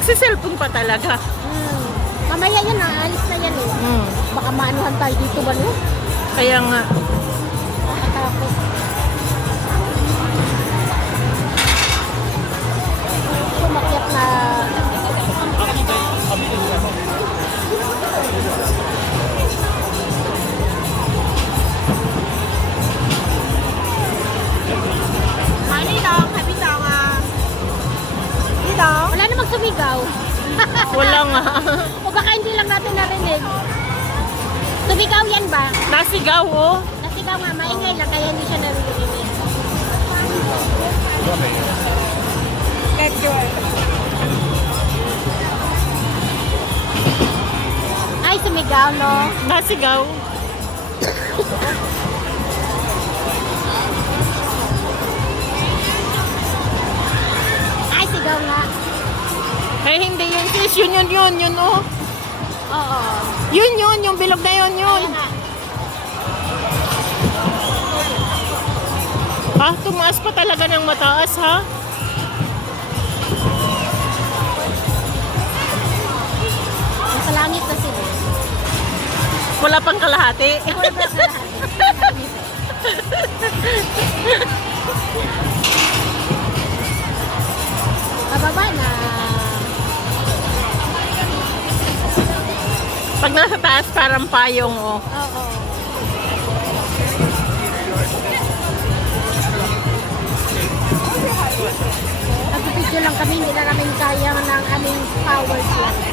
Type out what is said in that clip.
nagsiselfon pa talaga. Mamaya yan, aalis na yan eh. Baka maanuhan tayo dito ba no? Kaya nga. Nakatakot. Sumakyat na. Wala namang sumigaw. Wala nga. O baka hindi lang natin narinig. Sumigaw yan ba? Nasigaw oh. Nasigaw nga, maingay lang kaya hindi siya narinig. Ay, sumigaw no? Nasigaw. Ay, sigaw nga. Eh hindi yun sis, yun oh. Oo. Yun, yung bilog na yun. Kaya nga. Ha, tumaas pa talaga ng mataas ha. Nasa langit na sila. Wala pang kalahati. Wala ba sa lahat? Bababa na. Pag nasa taas parang payong oh. Oo. Nag-video lang kami, hindi na namin kaya ng aming powers lang.